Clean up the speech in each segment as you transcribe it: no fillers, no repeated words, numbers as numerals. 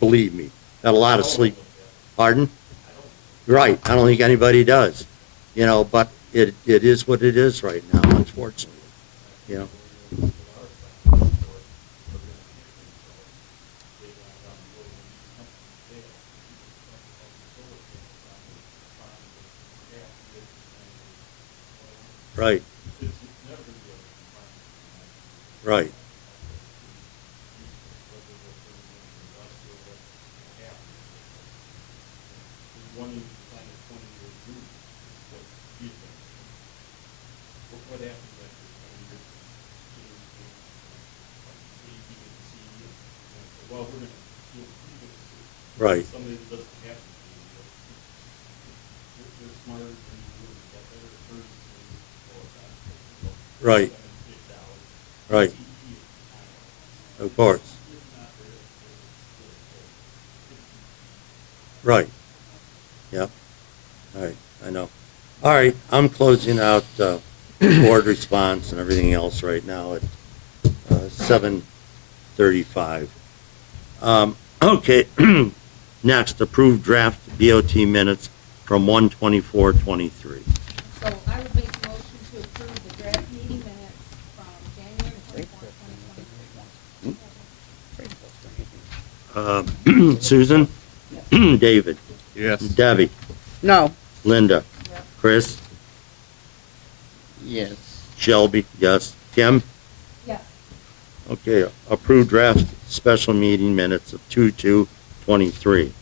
Believe me, got a lot of sleep. Pardon? Right. I don't think anybody does. But it is what it is right now, unfortunately. You know. Right. Right. Right. Right. Right. Of course. Right. Yep. All right. I know. All right. I'm closing out board response and everything else right now at 7:35. Okay. Next, approved draft BOT minutes from 1/24/23. So I would make a motion to approve the draft meeting minutes from January 24, 2023. Susan? David? Yes. Debbie? No. Linda? Yes. Chris? Yes. Shelby? Yes. Kim? Yes. Okay. Approved draft special meeting minutes of 2/2/23.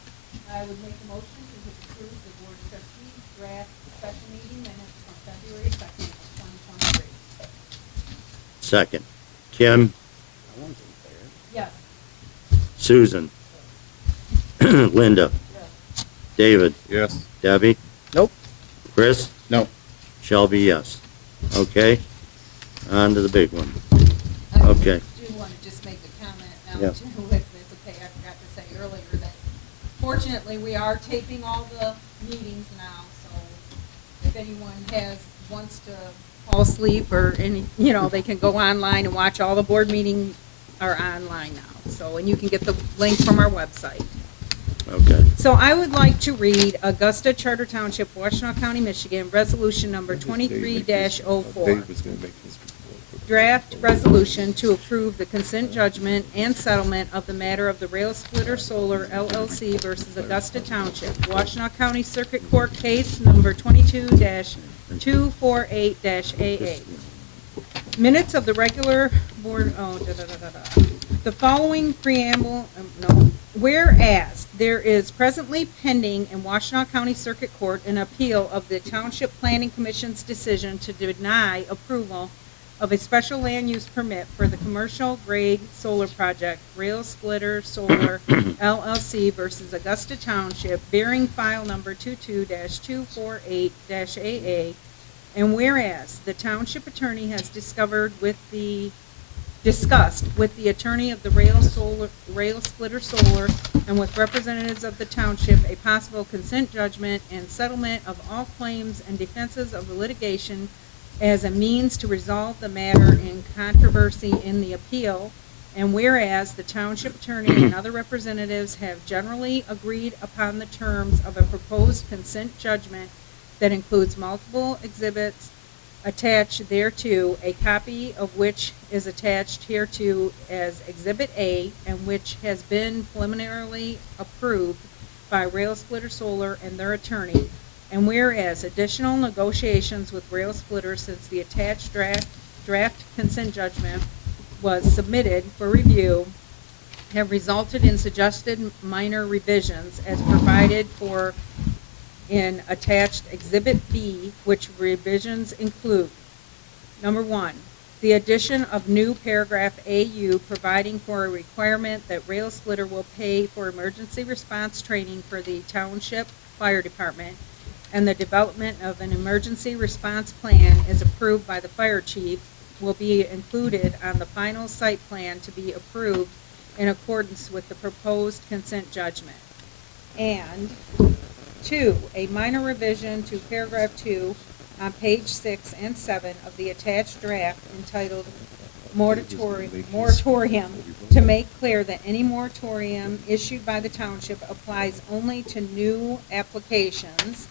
I would make a motion to approve the board of trustees draft special meeting minutes from February 2nd of 2023. Second. Kim? I wasn't there. Yes. Susan? Linda? Yes. David? Yes. Debbie? Nope. Chris? No. Shelby? Yes. Okay. On to the big one. I Okay. do want to just make a comment now Yeah. too, if it's okay. I forgot to say earlier that fortunately we are taping all the meetings now, so if anyone wants to fall asleep or they can go online and watch all the board meetings are online now. So, and you can get the link from our website. Okay. So I would like to read Augusta Charter Township, Washtenaw County, Michigan, resolution number 23-04. Dave was going to make his report. Draft resolution to approve the consent judgment and settlement of the matter of the Rail Splitter Solar LLC versus Augusta Township, Washtenaw County Circuit Court case number 22-248-AA. Minutes of the regular board, The following preamble, whereas there is presently pending in Washtenaw County Circuit Court an appeal of the Township Planning Commission's decision to deny approval of a special land use permit for the commercial grade solar project, Rail Splitter Solar LLC versus Augusta Township, bearing file number 22-248-AA. And whereas the township attorney has discussed with the attorney of the Rail Splitter Solar and with representatives of the township a possible consent judgment and settlement of all claims and defenses of the litigation as a means to resolve the matter in controversy in the appeal. And whereas the township attorney and other representatives have generally agreed upon the terms of a proposed consent judgment that includes multiple exhibits attached thereto, a copy of which is attached hereto as Exhibit A, and which has been preliminarily approved by Rail Splitter Solar and their attorney. And whereas additional negotiations with Rail Splitter since the attached draft consent judgment was submitted for review have resulted in suggested minor revisions as provided for in attached Exhibit B, which revisions include: number one, the addition of new paragraph AU providing for a requirement that Rail Splitter will pay for emergency response training for the Township Fire Department, and the development of an emergency response plan is approved by the fire chief will be included on the final site plan to be approved in accordance with the proposed consent judgment. And 2, a minor revision to paragraph 2 on page 6 and 7 of the attached draft entitled moratorium to make clear that any moratorium issued by the township applies only to new applications.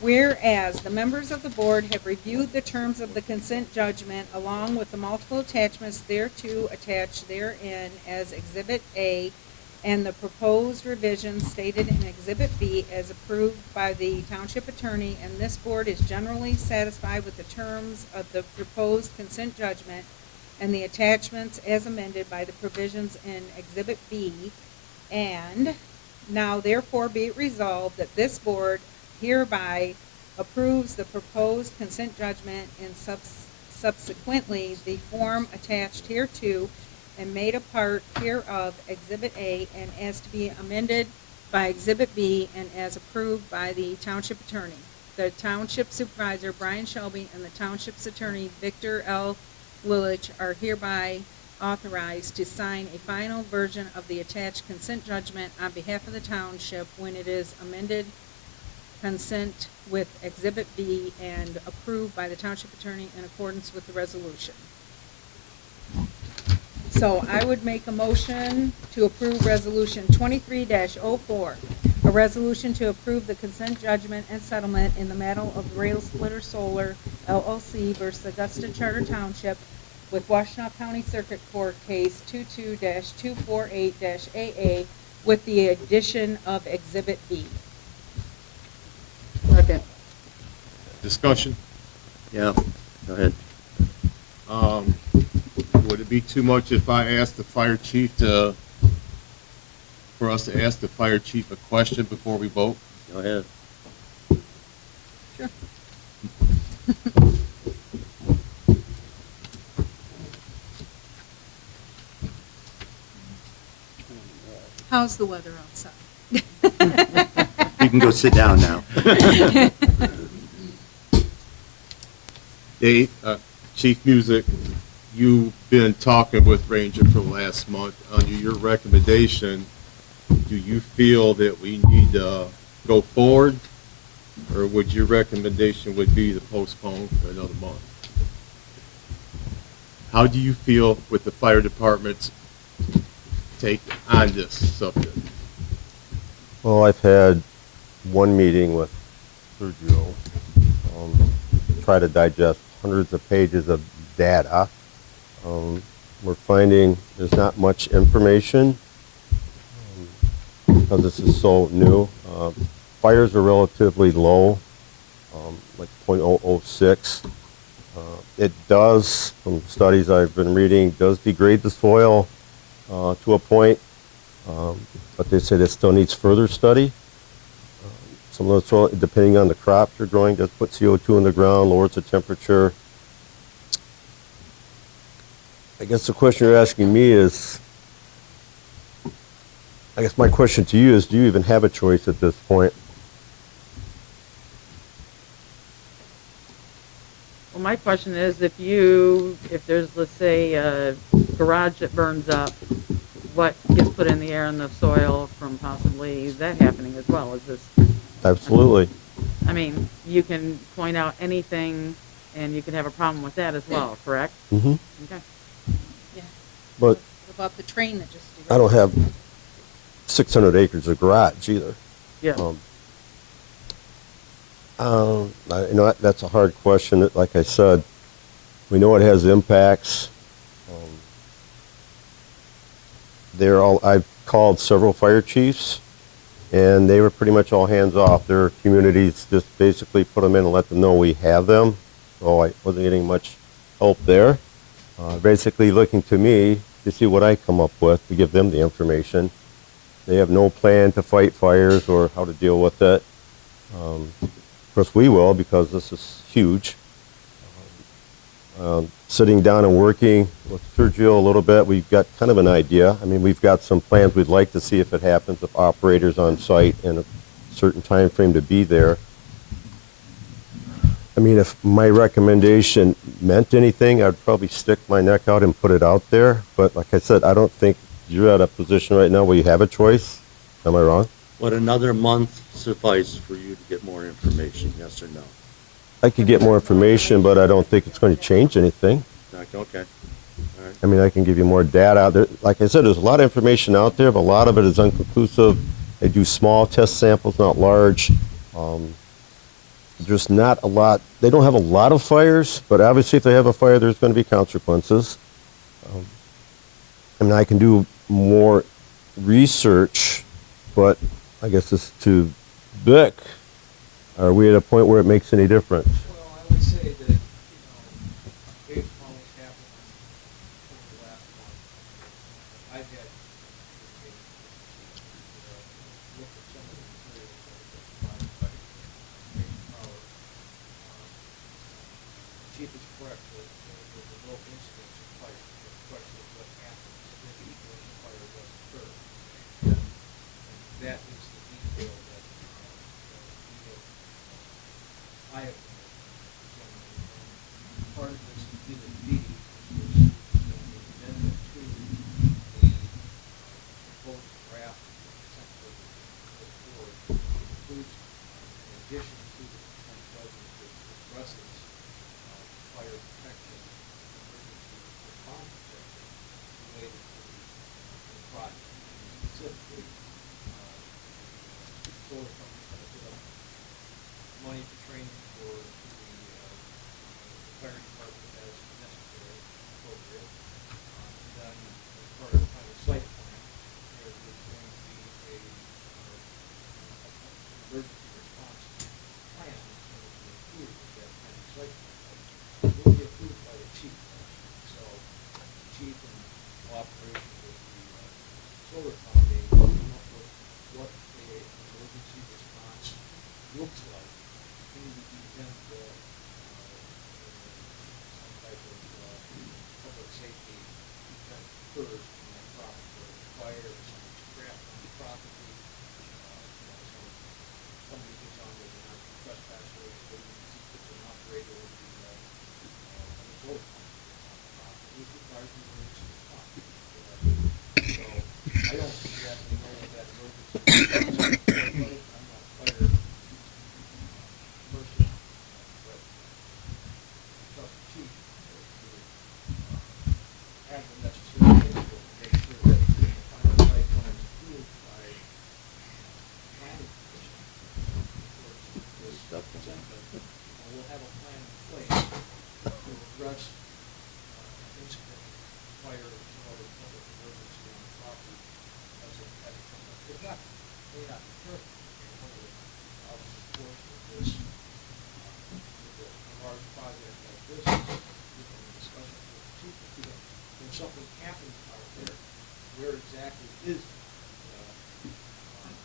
Whereas the members of the board have reviewed the terms of the consent judgment along with the multiple attachments thereto attached therein as Exhibit A and the proposed revisions stated in Exhibit B as approved by the township attorney, and this board is generally satisfied with the terms of the proposed consent judgment and the attachments as amended by the provisions in Exhibit B, and now therefore be it resolved that this board hereby approves the proposed consent judgment and subsequently the form attached hereto and made a part hereof Exhibit A and as to be amended by Exhibit B and as approved by the township attorney. The township supervisor, Brian Shelby, and the township's attorney, Victor L. Willich, are hereby authorized to sign a final version of the attached consent judgment on behalf of the township when it is amended consent with Exhibit B and approved by the township attorney in accordance with the resolution. So I would make a motion to approve Resolution 23-04, a resolution to approve the consent judgment and settlement in the matter of Rail Splitter Solar LLC versus Augusta Charter Township with Washtenaw County Circuit Court Case 22-248-AA with the addition of Exhibit B. Second. Discussion. Yeah, go ahead. Would it be too much if I asked the fire chief for us to ask the fire chief a question before we vote? Go ahead. Sure. How's the weather outside? You can go sit down now. Dave, Chief Music, you've been talking with Ranger for the last month. Under your recommendation, do you feel that we need to go forward, or would your recommendation would be to postpone for another month? How do you feel with the fire department's take on this subject? Well, I've had one meeting with Sergio, try to digest hundreds of pages of data. We're finding there's not much information because this is so new. Fires are relatively low, like 0.006. It does, from studies I've been reading, does degrade the soil to a point, but they say that still needs further study. Some of the soil, depending on the crops you're growing, does put CO2 in the ground, lowers the temperature. I guess the question you're asking me is, I guess my question to you is, do you even have a choice at this point? Well, my question is, if there's, let's say, a garage that burns up, what gets put in the air and the soil from possibly that happening as well? Is this? Absolutely. I mean, you can point out anything, and you can have a problem with that as well, correct? Mm-hmm. Okay. Yeah. But What about the train that just derailed? I don't have 600 acres of garage either. Yeah. That's a hard question. Like I said, we know it has impacts. I've called several fire chiefs, and they were pretty much all hands off. Their communities just basically put them in and let them know we have them. So I wasn't getting much help there. Basically looking to me to see what I come up with to give them the information. They have no plan to fight fires or how to deal with it. Of course, we will, because this is huge. Sitting down and working with Sergio a little bit, we've got kind of an idea. I mean, we've got some plans we'd like to see if it happens, if operators on site in a certain time frame to be there. I mean, if my recommendation meant anything, I'd probably stick my neck out and put it out there. But like I said, I don't think you're at a position right now where you have a choice. Am I wrong? Would another month suffice for you to get more information, yes or no? I could get more information, but I don't think it's going to change anything. Okay. right. I mean, I can give you more data. There, like I said, there's a lot of information out there, but a lot of it is inconclusive. They do small test samples, not large. There's not a lot. They don't have a lot of fires, but obviously, if they have a fire, there's going to be consequences. I mean, I can do more research, but I guess this is to Vic. Are we at a point where it makes any difference? Well, I would say that, based upon what's happened over the last month, I've had communication with the chief, look at some of the materials that have been provided by Major Power. The chief is correct that there were no incidents of fire. The question is what happens if when the fire does occur. And that is the detail that we have I have part of this exhibit B, which is the amendment to the proposed draft essentially the board includes, in addition to the consent judgment which addresses fire protection, emergency response protection related to the project. Specifically, solar company's going to put up money for training for the fire department as necessary, appropriate. And then as part of the final site plan, there is going to be a emergency response plan that's going to be approved with that final site plan. It will be approved by the chief. So the chief in cooperation with the solar company will come up with what a emergency response looks like in the event that some type of public safety event occurs on that property, whether it's fire, or someone's trapped on the property, somebody gets on there, they're not trespassers, or it's an operator of the solar company on the property, it requires an emergency response. So I don't exactly know what that emergency response is. I'm not a fire person, but I trust the chief to have the necessary input to make sure that the final site plan is approved by planning commission. This consent judgment, and we'll have a plan in place to address an incident, fire, or some other public emergency on the property as it comes up. It's not, may not be perfect, one of the problems, of course, with this, with a large project like this, is in discussion with the chief, when something happens out there, where exactly is it? And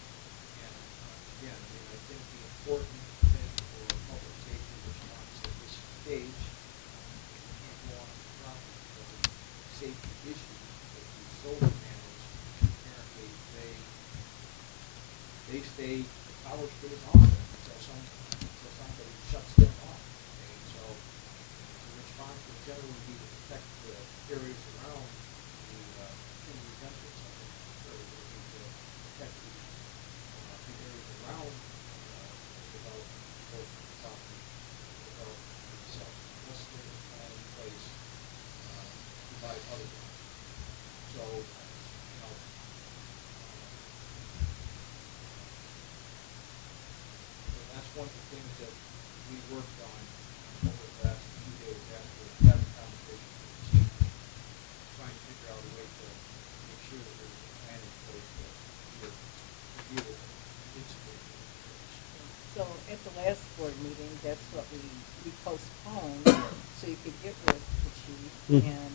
again, I mean, I think the important thing for public safety response at this stage, we can't go on the property because of safety issues, but these solar panels, apparently they stay, the power stays on until somebody shuts them off. Okay, so the response would generally be to protect the areas around the, in the event that something occurs, we need to protect the areas around the development, both the property and the development itself, unless there's a plan in place to provide otherwise. So, and that's one of the things that we worked on over the last few days after having conversations with the chief, trying to figure out a way to make sure that there's a plan in place to deal with incident. So at the last board meeting, that's what we postponed, so you could get with the chief, and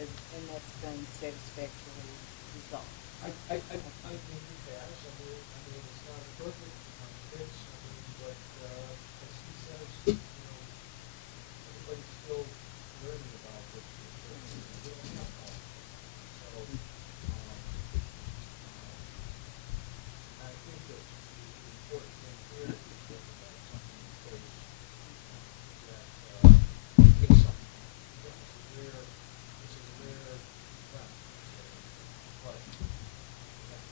that's been satisfactorily resolved. I think it has, I mean, it's not perfect, fix, but, as he says, everybody's still learning about this. We don't have all. So, I think that the important thing here is that we have something in place that, in case something happens. Again, this is a rare event, but we have to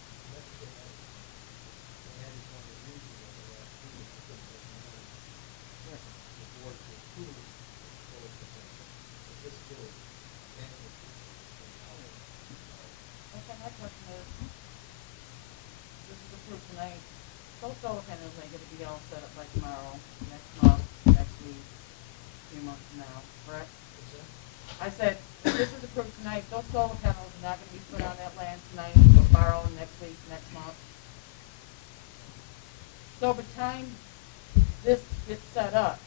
tonight, those solar panels ain't gonna be all set up by tomorrow, next month, next week, 2 months from now, correct? I said, if this is approved tonight, those solar panels are not gonna be put on that land tonight, tomorrow, next week, next month. So by the time this gets set up,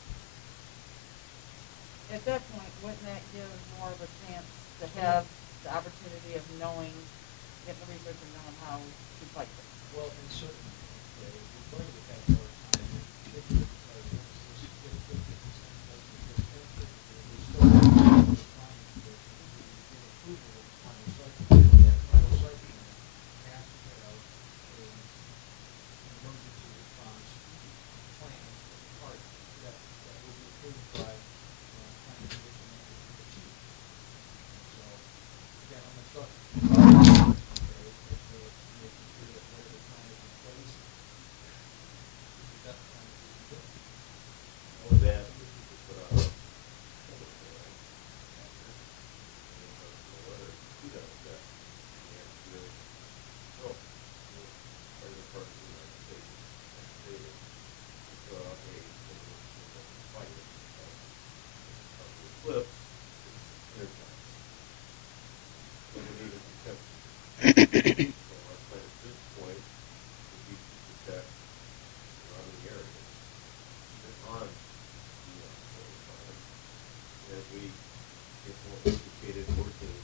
at that point, wouldn't that give more of a chance to have the opportunity of knowing, getting the research and knowing how to fight this? Well, and certainly, okay, if you're going to have more time, particularly because once this 50% doesn't get tempted, we still have to have the planning commission to give approval of the final site plan. And that final site plan has to have a emergency response plan as a part that will be approved by planning commission and the chief. So, again, I'm not talking, okay, it's making sure that whatever plan is in place, is the best plan that we can do. I was asked if we could put on a solar panel after, and whether he does that. And the answer is, no. Fire department in the United States has stated it's a fire. Of the eclipse, it's intertwined. So we need to protect. So our plan at this point would be to protect surrounding areas, keep it on the solar farm. And as we get more educated working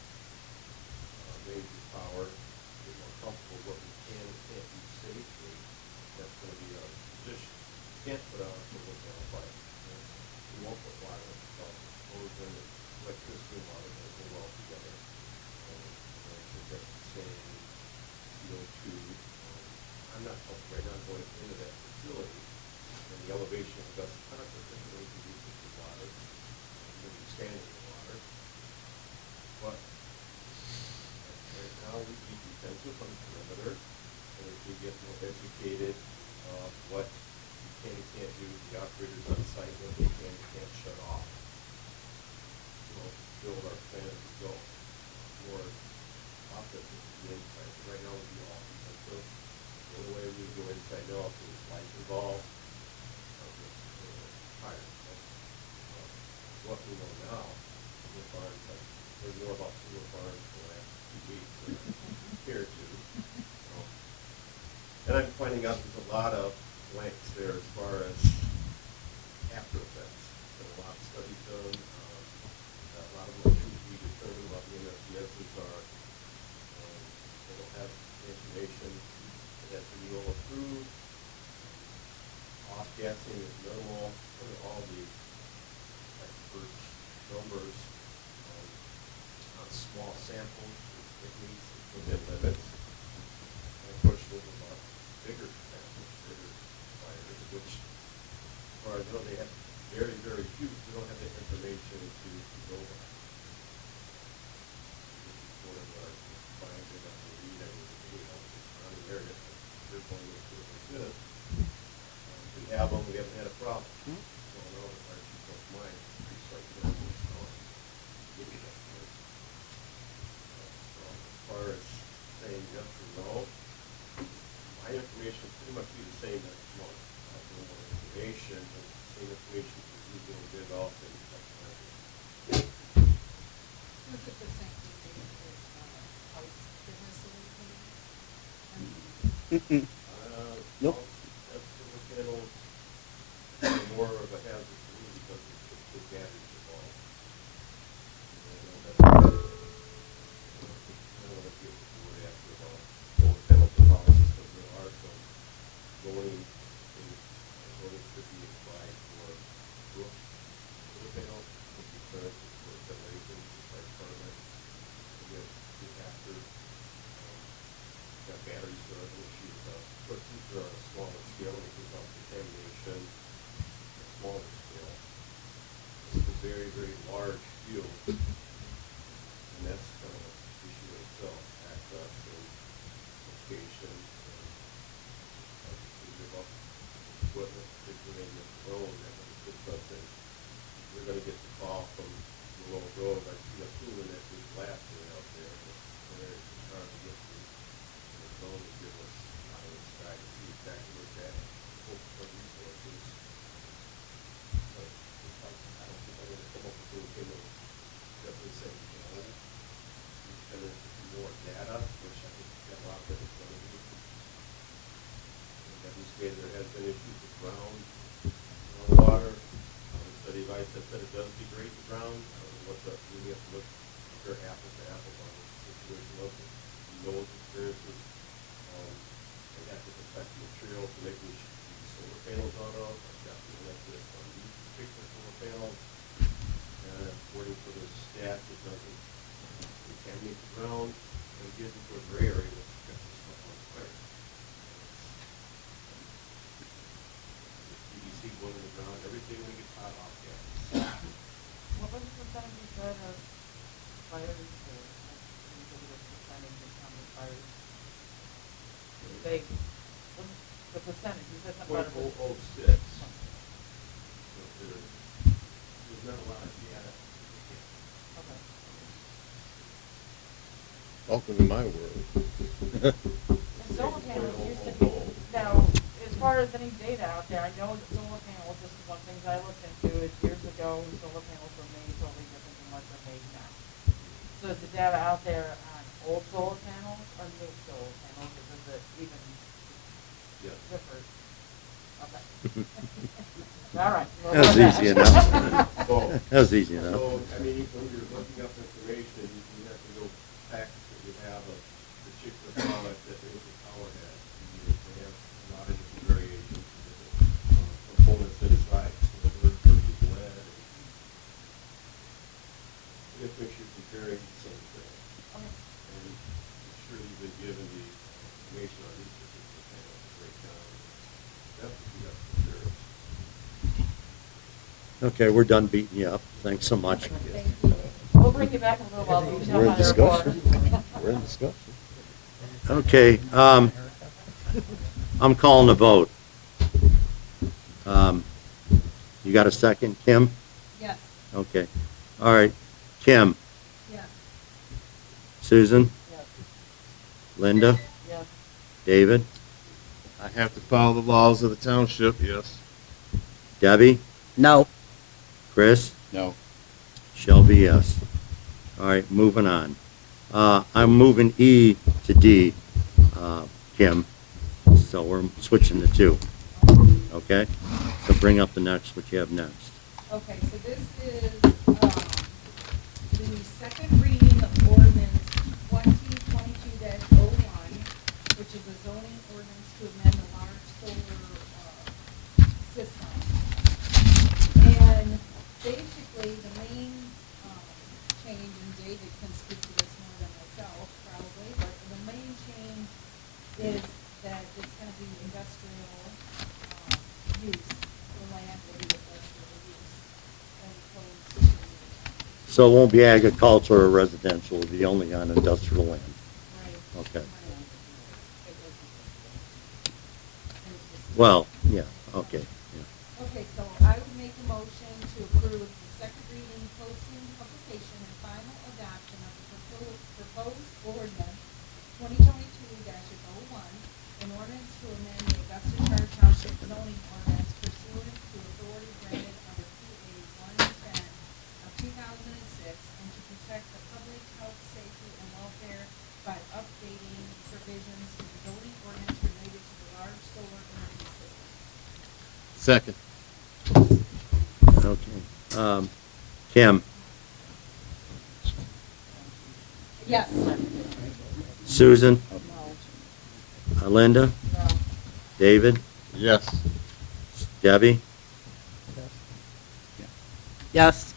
range of power, get more comfortable what we can and can't do safely, that's going to be our position. We can't put out a solar panel fire. We won't put water on the house. Explosion and electricity and water don't go well together. And I think that's the same CO2. I'm not comfortable right now going into that facility, and the elevation of Augusta Concord is really conducive to water. You're going to be standing in the water. But right now we keep defensive on the perimeter, and as we get more educated what you can and can't do, the operators on site, what they can and can't shut off, we'll build our plan as we go. More offensive to the inside. Right now we'll be all defensive. The only way we go inside now if there's life involved, fire. That's what we know now. Solar farms, I've heard more about solar farms for the last 2 weeks than I'm scared to. And I'm finding out there's a lot of blanks there as far as after effects. There's been a lot of studies done. A lot of them are to be determined what the MSDSs are. They don't have the information that the NEOL approved. Off-gassing is minimal. All the expert numbers on small samples, it needs within limits. And of course, we'll about bigger samples, bigger fires, which, as far as I know, they have very, very few. We don't have the information to go by. This is one of our fires that have to read every else in surrounding area. They're going to do it like this. We have them, we haven't had a problem. So now the fire chief wants mine, we start doing this now. Give me that place. So as far as saying yes or no, my information will pretty much be the same next month. I'll have no more information, but it's the same information for you going to dig off and stuff like that. Look at the same thing with house business solutions. Nope. That's solar panels, are more of a hazard to me because it's the batteries involved. And I know that's, I don't want to give the word after about solar panels and houses, because there are some zoning things, zoning could be applied for roof solar panels, because it's for ventilation, it's like permit. You have to, batteries are an issue. Of course, these are on a smaller scale, and it can cause contamination. they, what's the percentage? You said something about a percentage. 0.006. So there's not a lot of data. Okay. Welcome to my world. And solar panels used to be, now, as far as any data out there, I know that solar panels, this is one of the things I looked into, is years ago, solar panels were made totally different than what they're made now. So is the data out there on old solar panels or new solar panels, or does it even Yes. differ? Okay. All right. Well, That was we're easy back. enough. So, That was easy enough. so, I mean, when you're looking up information, you have to go back to you have a particular product that there is a power head. They have a lot of different variations, different components inside, silver versus lead. If you're comparing the same thing. Okay. And I'm sure you've been given the information on each particular panel to break down. That's what you have to compare. Okay, we're done beating you up. Thanks so much. Thank you. We'll bring you back in a little while. so you can We're in have my report. discussion. We're in discussion. Okay, I'm calling the vote. You got a second, Kim? Yes. Okay. All right. Kim, Yes. Susan, Yes. Linda, Yes. David, I have to follow the laws of the township, yes. Debbie, No. Chris, No. Shelby, yes. All right, moving on. I'm moving E to D, Kim, so we're switching the two. Okay? So bring up the next, what you have next. Okay, so this is, the second reading of ordinance 2022-01, which is a zoning ordinance to amend the large solar, system. And basically, the main, change, and David can speak to this more than myself, probably, but the main change is that it's gonna be industrial, use, the land will be industrial use, as opposed to, So it won't be agriculture or residential, it'll be only on industrial land. right. Okay. Right. Well, yeah, okay. Yeah. Okay, so I would make a motion to approve the second reading, posting, publication, and final adoption of the proposed ordinance 2022-01, an ordinance to amend the Augusta Charter Township zoning ordinance pursuant to authority granted under PA 110 of 2006, and to protect the public health, safety, and welfare by updating provisions to the zoning ordinance related to the large solar energy system. Second. Okay. Kim, Yes. Susan, Linda, No. David, Yes. Debbie, Yes.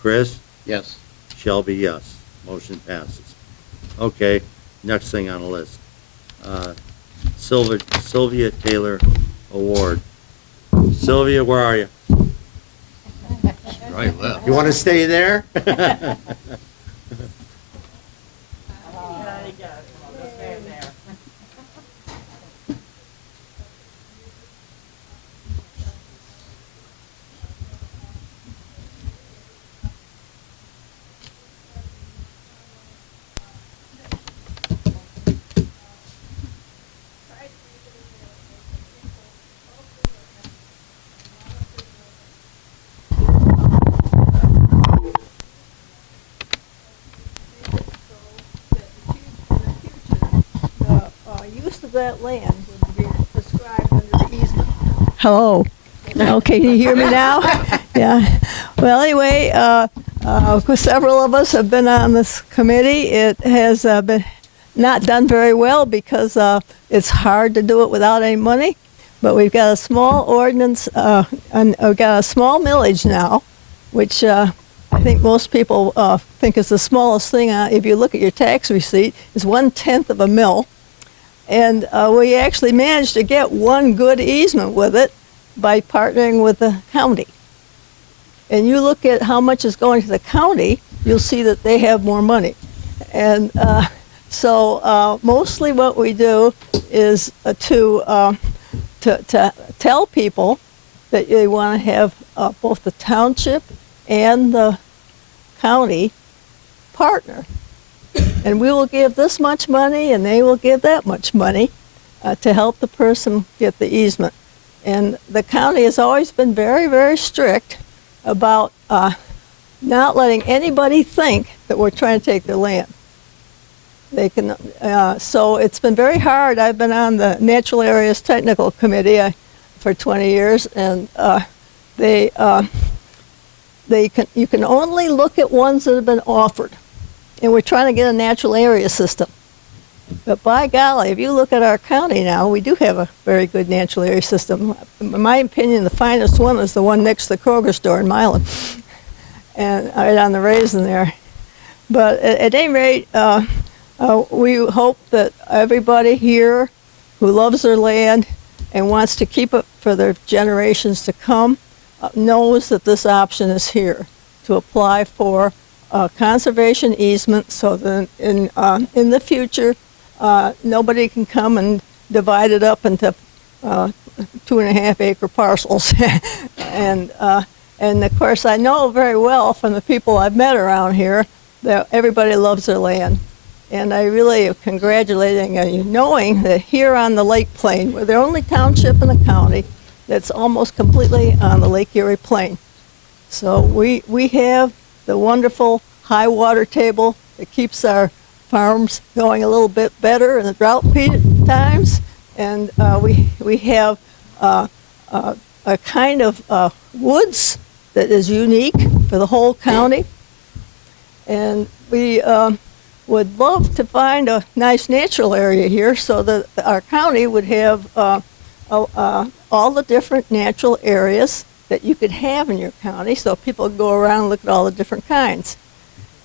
Chris, Yes. Shelby, yes. Motion passes. Okay, next thing on the list. Sylvia Taylor Award. Sylvia, where are you? Right, left. You want to stay there? Yeah, you got it. Come on, just stand there. The use of that land would be prescribed under the easement. Hello. Okay, can you hear me now? Yeah. Well, anyway, several of us have been on this committee. It has been not done very well because it's hard to do it without any money. But we've got a small ordinance, and we've got a small millage now, which I think most people think is the smallest thing. If you look at your tax receipt, is 1/10 of a mill. And we actually managed to get one good easement with it by partnering with the county. And you look at how much is going to the county, you'll see that they have more money. And So mostly what we do is to tell people that they want to have both the township and the county partner. And we will give this much money and they will give that much money to help the person get the easement. And the county has always been very, very strict about not letting anybody think that we're trying to take their land. They can, so it's been very hard. I've been on the Natural Areas Technical Committee for 20 years, and you can only look at ones that have been offered. And we're trying to get a natural area system. But by golly, if you look at our county now, we do have a very good natural area system. In my opinion, the finest one is the one next to the Kroger store in Milan, and right on the raisin there. But at any rate, we hope that everybody here who loves their land and wants to keep it for their generations to come knows that this option is here to apply for conservation easement, so that in the future nobody can come and divide it up into 2.5 acre parcels. And of course I know very well from the people I've met around here that everybody loves their land. And I really am congratulating you, knowing that here on the Lake Plain, we're the only township in the county that's almost completely on the Lake Erie Plain. So we have the wonderful high water table that keeps our farms going a little bit better in the drought times. And we have a kind of woods that is unique for the whole county. And we would love to find a nice natural area here so that our county would have all the different natural areas that you could have in your county, so people go around and look at all the different kinds.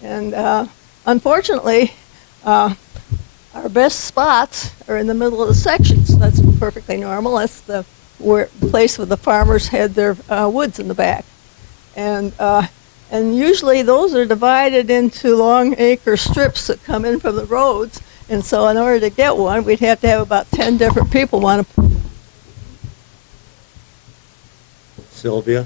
And unfortunately, our best spots are in the middle of the sections. That's perfectly normal. That's the place where the farmers had their woods in the back. And usually those are divided into long acre strips that come in from the roads. And so in order to get one, we'd have to have about 10 different people want to. Sylvia?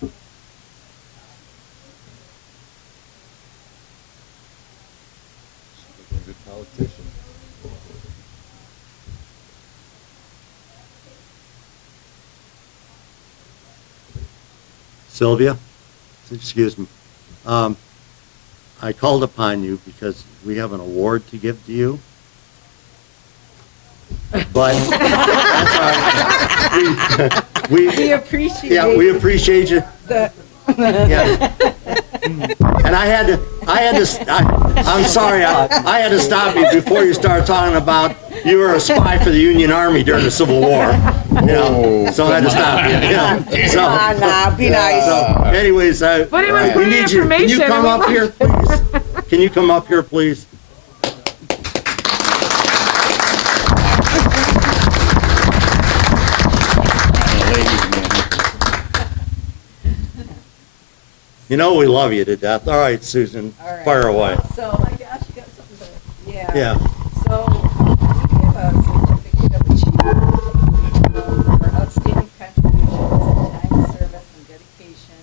Good politician. Sylvia? Excuse me. I called upon you because we have an award to give to you. But that's all right. We appreciate you. Yeah. And I'm sorry, I had to stop you before you started talking about you were a spy for the Union Army during the Civil War. You know, so I had to stop you. You know, so, Come on now, be nice. so anyways, But it was we good need you. Can you information. come up here, please? Can you come up here, please? You know we love you to death. All right, Susan, All right. fire away. So, oh my gosh, you got something to, Yeah. So, we have a certificate of achievement for outstanding contributions, time, service, and dedication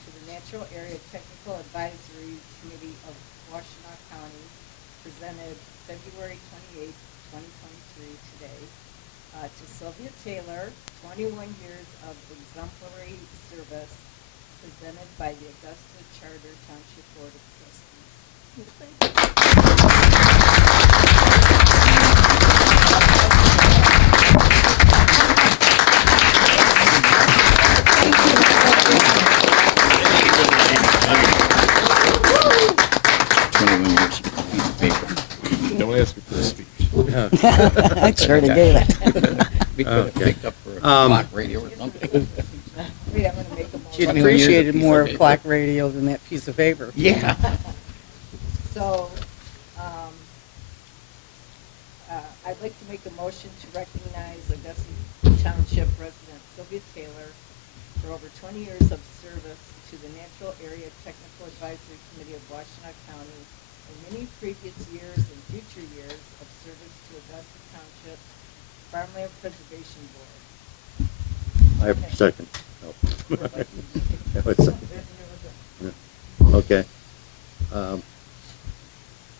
to the Natural Area Technical Advisory Committee of Washtenaw County, presented February 28, 2023, today, to Sylvia Taylor, 21 years of exemplary service, presented by the Augusta Charter Township Board of Trustees. Don't ask her for a speech. I sure to gave it. We could have Okay. picked up for a clock radio or something. Wait, I'm gonna make a She'd 21 motion. years appreciated of piece more of paper. clock radio than that piece of paper. Yeah. So, I'd like to make a motion to recognize Augusta Township resident Sylvia Taylor for over 20 years of service to the Natural Area Technical Advisory Committee of Washtenaw County and many previous years and future years of service to Augusta Township Farmland Preservation Board. I have a second. Oh. That was- Okay.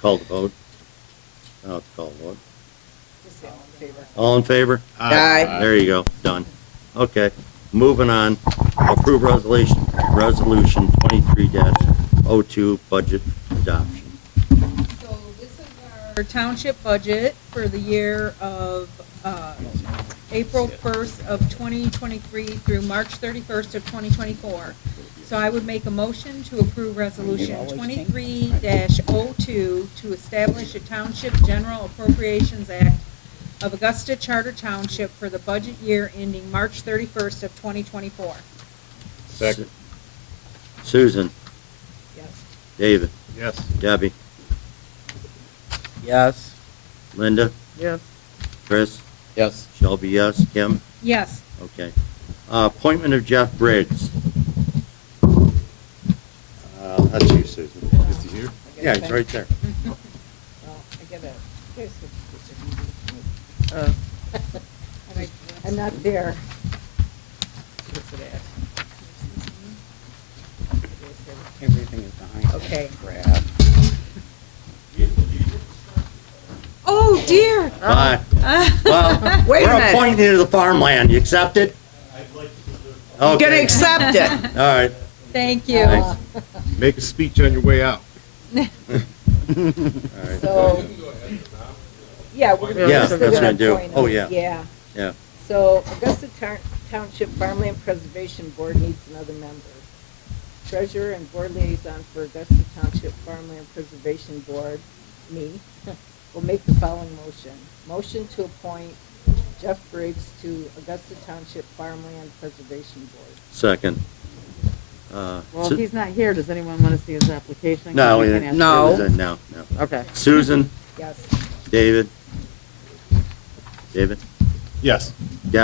Call the vote. Now it's call the vote. Just say all in favor. All in favor? Aye. There you go, done. Okay, moving on. Approve resolution 23-02, budget adoption. So this is our township budget for the year of April 1st of 2023 through March 31st of 2024. So I would make a motion to approve resolution 23-02 to establish a Township General Appropriations Act of Augusta Charter Township for the budget year ending March 31st of 2024. Second. Susan, Yes. David, Yes. Debbie, Yes. Linda, Yes. Chris, Yes. Shelby, yes, Kim? Yes. Okay. Appointment of Jeff Briggs. That's you, Susan. Is he here? Yeah, he's right there. Well, I gotta, here's what, I'm not there. What's it at? Everything is behind. Okay. Crap. Oh, dear. Bye. Well, Wait a we're minute. appointing you to the farmland. You accept it? You're gonna Okay. accept it. All right. Thank you. Thanks. Make a speech on your way out. All right. So, yeah, we're gonna. Yeah, we're that's what I do. appoint Oh, them. yeah. Yeah. Yeah. So Augusta Township Farmland Preservation Board needs another member. Treasurer and board liaison for Augusta Township Farmland Preservation Board, me, will make the following motion. Motion to appoint Jeff Briggs to Augusta Township Farmland Preservation Board. Second. Well, Su- if he's not here, does anyone want to see his application? No, We it- can ask it was him. a no, no. Okay. Susan, Yes. David, David, Yes.